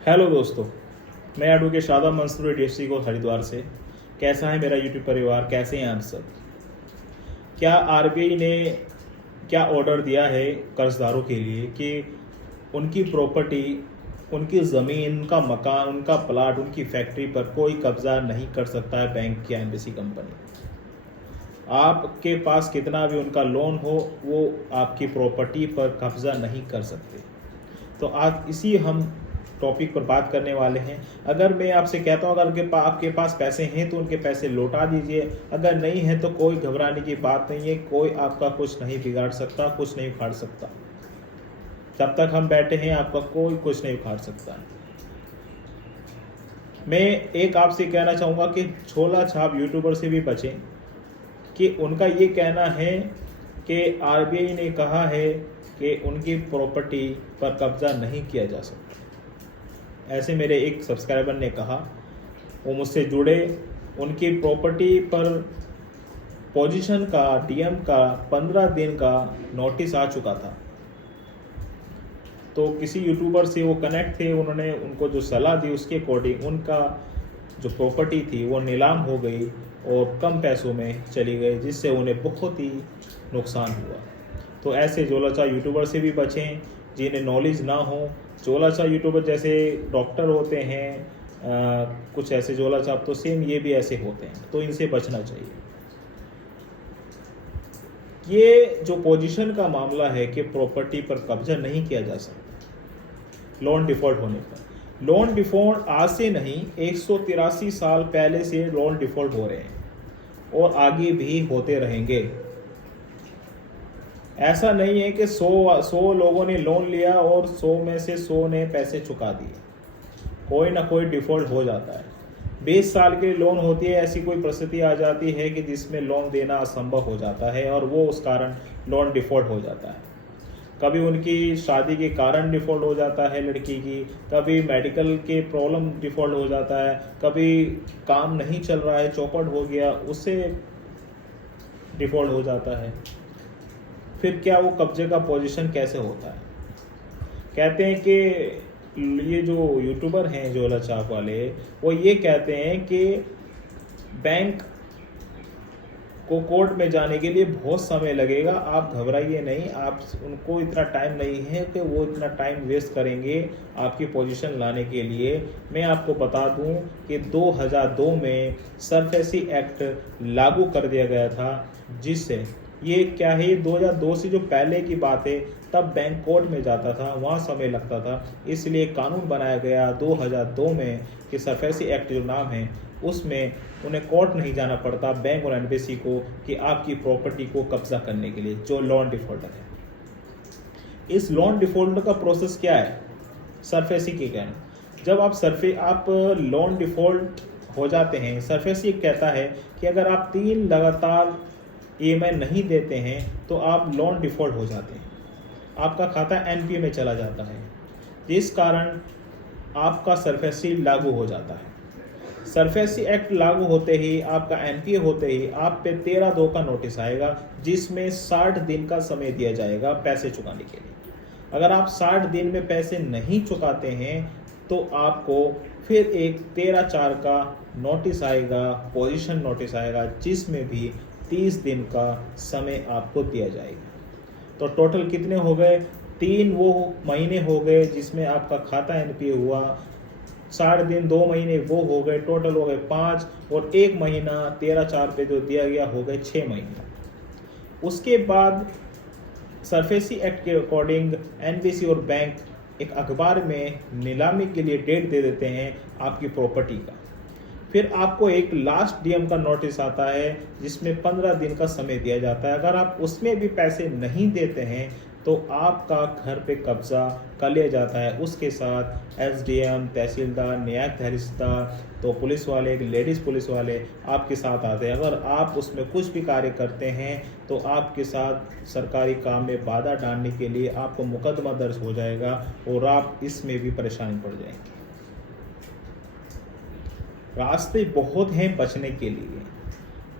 Hello दोस्तों, मैं advocate Shadab Mansoor DFC को हरिद्वार से। कैसा है मेरा यूट्यूब परिवार, कैसे हैं आप सब? क्या आरबीआई ने क्या ऑर्डर दिया है कर्जदारों के लिए कि उनकी प्रॉपर्टी, उनकी ज़मीन, उनका मकान, उनका प्लाट, उनकी फैक्ट्री पर कोई कब्ज़ा नहीं कर सकता है बैंक या एम्बेसी कंपनी। आपके पास कितना भी उनका लोन हो, वो आपकी प्रॉपर्टी पर कब्ज़ा नहीं कर सकते। तो आज इसी हम टॉपिक पर बात करने वाले हैं। अगर मैं आपसे कहता हूँ, अगर आपके पास पैसे हैं तो उनके पैसे लौटा दीजिए, अगर नहीं है तो कोई घबराने की बात नहीं है। कोई आपका कुछ नहीं बिगाड़ सकता, कुछ नहीं उखाड़ सकता। जब तक हम बैठे हैं आपका कोई कुछ नहीं उखाड़ सकता। मैं एक आपसे कहना चाहूँगा कि छोला छाप यूट्यूबर से भी बचें, कि उनका ये कहना है कि आरबीआई ने कहा है कि उनकी प्रॉपर्टी पर कब्ज़ा नहीं किया जा सकता। ऐसे मेरे एक सब्सक्राइबर ने कहा, वो मुझसे जुड़े, उनकी प्रॉपर्टी पर पोजीशन का, डीएम का 15 दिन का नोटिस आ चुका था। तो किसी यूट्यूबर से वो कनेक्ट थे, उन्होंने उनको जो सलाह दी उसके अकॉर्डिंग उनका जो प्रॉपर्टी थी वो नीलाम हो गई और कम पैसों में चली गई, जिससे उन्हें बहुत ही नुकसान हुआ। तो ऐसे जोलाचा यूट्यूबर से भी बचें जिन्हें नॉलेज ना हो। जोलाचा यूट्यूबर जैसे डॉक्टर होते हैं, कुछ ऐसे जोलाचा तो सेम ये भी ऐसे होते हैं, तो इनसे बचना चाहिए। ये जो पोजीशन का मामला है कि प्रॉपर्टी पर कब्जा नहीं किया जा सकता लोन डिफॉल्ट होने पर। लोन डिफॉल्ट आज से नहीं, 183 साल पहले से लोन डिफॉल्ट हो रहे हैं और आगे भी होते रहेंगे। ऐसा नहीं है कि 100 लोगों ने लोन लिया और 100 में से 100 ने पैसे चुका दिए। कोई ना कोई डिफ़ॉल्ट हो जाता है। 20 साल की लोन होती है, ऐसी कोई परिस्थिति आ जाती है कि जिसमें लोन देना असंभव हो जाता है और वो उस कारण लोन डिफ़ॉल्ट हो जाता है। कभी उनकी शादी के कारण डिफ़ॉल्ट हो जाता है लड़की की, कभी मेडिकल के प्रॉब्लम डिफ़ॉल्ट हो जाता है, कभी काम नहीं चल रहा है, चौपट हो गया, उससे डिफ़ॉल्ट हो जाता है। फिर क्या वो कब्जे का पोजीशन कैसे होता है? कहते हैं कि ये जो यूट्यूबर हैं जोला छाप वाले, वो ये कहते हैं कि बैंक को कोर्ट में जाने के लिए बहुत समय लगेगा, आप घबराइए नहीं। आप उनको इतना टाइम नहीं है कि वो इतना टाइम वेस्ट करेंगे आपकी पोजीशन लाने के लिए। मैं आपको बता दूं कि 2002 में सरफेसी एक्ट लागू कर दिया गया था, जिससे ये क्या है, 2002 से जो पहले की बात है, तब बैंक कोर्ट में जाता था, वहाँ समय लगता था। इसलिए कानून बनाया गया 2002 में कि सरफेसी एक्ट जो नाम है उसमें उन्हें कोर्ट नहीं जाना पड़ता, बैंक और एम्बेसी को, कि आपकी प्रॉपर्टी को कब्जा करने के लिए, जो लोन डिफॉल्टर है। इस लोन डिफॉल्टर का प्रोसेस क्या है? सरफेसी के कहना, जब आप लोन डिफॉल्ट हो जाते हैं, सरफेसी कहता है कि अगर आप 3 लगातार ईएमआई नहीं देते हैं तो आप लोन डिफॉल्ट हो जाते हैं, आपका खाता एनपीए में चला जाता है, जिस कारण आपका सरफेसी लागू हो जाता है। सरफेसी एक्ट लागू होते ही, आपका एनपीए होते ही, आप पे 13(2) का नोटिस आएगा, जिसमें 60 दिन का समय दिया जाएगा पैसे चुकाने के लिए। अगर आप 60 दिन में पैसे नहीं चुकाते हैं तो आपको फिर एक 13(4) का नोटिस आएगा, पोजीशन नोटिस आएगा, जिसमें भी 30 दिन का समय आपको दिया जाएगा। तो टोटल कितने हो गए? 3 वो महीने हो गए जिसमें आपका खाता एनपीए हुआ, 60 दिन 2 महीने वो हो गए, टोटल हो गए 5, और 1 महीना 13(4) पे जो दिया गया हो गए 6 महीने। उसके बाद सरफेसी एक्ट के अकॉर्डिंग एनबीसी और बैंक एक अखबार में नीलामी के लिए डेट दे देते हैं आपकी प्रॉपर्टी का। फिर आपको एक लास्ट डीएम का नोटिस आता है, जिसमें 15 दिन का समय दिया जाता है। अगर आप उसमें भी पैसे नहीं देते हैं तो आपका घर पे कब्जा कर लिया जाता है। उसके साथ एसडीएम, तहसीलदार, न्यायिक तहसीलदार, तो पुलिस वाले, लेडीज़ पुलिस वाले आपके साथ आते हैं। अगर आप उसमें कुछ भी कार्य करते हैं तो आपके साथ सरकारी काम में बाधा डालने के लिए आपको मुकदमा दर्ज हो जाएगा और आप इसमें भी परेशानी पड़ जाएंगे। रास्ते बहुत हैं बचने के लिए,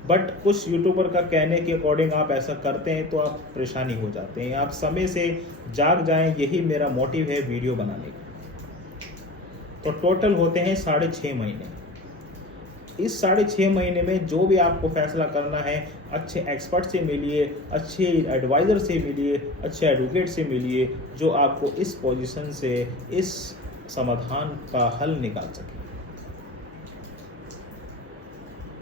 बट कुछ यूट्यूबर का कहने के अकॉर्डिंग आप ऐसा करते हैं तो आप परेशानी हो जाते हैं। आप समय से जाग जाएं, यही मेरा मोटिव है वीडियो बनाने का। तो टोटल होते हैं 6.5 महीने। इस 6.5 महीने में जो भी आपको फैसला करना है, अच्छे एक्सपर्ट से मिलिए, अच्छे एडवाइज़र से मिलिए, अच्छे एडवोकेट से मिलिए, जो आपको इस पोजीशन से इस समाधान का हल निकाल सके।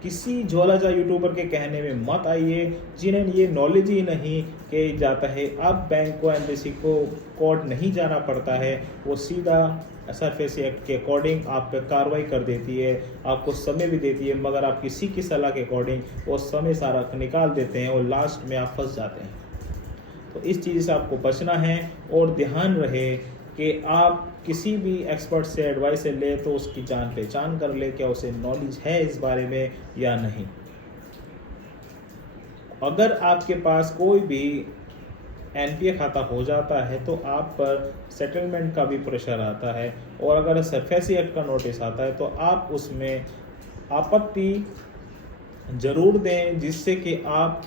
किसी झोलाझा यूट्यूबर के कहने में मत आइए जिन्हें ये नॉलेज ही नहीं कि जाता है। अब बैंक को, एम्बेसी को कोर्ट नहीं जाना पड़ता है, वो सीधा SRFC एक्ट के अकॉर्डिंग आप पे कार्रवाई कर देती है, आपको समय भी देती है, मगर आप किसी की सलाह के अकॉर्डिंग वो समय सारा निकाल देते हैं और लास्ट में आप फंस जाते हैं। तो इस चीज़ से आपको बचना है और ध्यान रहे कि आप किसी भी एक्सपर्ट से एडवाइस ले तो उसकी जान पहचान कर ले, क्या उसे नॉलेज है इस बारे में या नहीं। अगर आपके पास कोई भी NPA खाता हो जाता है तो आप पर सेटलमेंट का भी प्रेशर आता है, और अगर SRFC एक्ट का नोटिस आता है तो आप उसमें आपत्ति ज़रूर दें, जिससे कि आप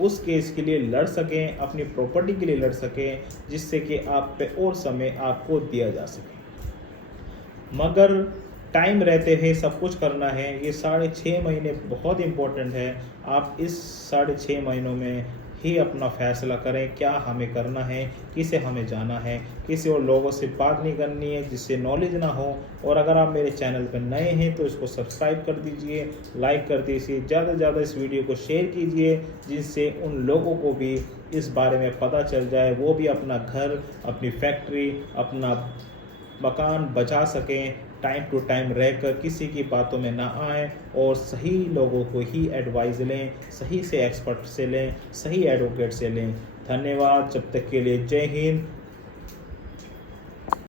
उस केस के लिए लड़ सकें, अपनी प्रॉपर्टी के लिए लड़ सकें, जिससे कि आप पे और समय आपको दिया जा सके। मगर टाइम रहते हुए सब कुछ करना है। ये 6.5 महीने बहुत इम्पोर्टेंट है। आप इस 6.5 महीनों में ही अपना फैसला करें, क्या हमें करना है, किसे हमें जाना है। किसी और लोगों से बात नहीं करनी है जिससे नॉलेज ना हो। और अगर आप मेरे चैनल पर नए हैं तो इसको सब्सक्राइब कर दीजिए, लाइक कर दीजिए, ज़्यादा से ज़्यादा इस वीडियो को शेयर कीजिए, जिससे उन लोगों को भी इस बारे में पता चल जाए, वो भी अपना घर, अपनी फैक्ट्री, अपना मकान बचा सकें, टाइम टू टाइम रहकर किसी की बातों में ना आए और सही लोगों को ही एडवाइस लें, सही से एक्सपर्ट से लें, सही एडवोकेट से लें। धन्यवाद। जब तक के लिए जय हिंद।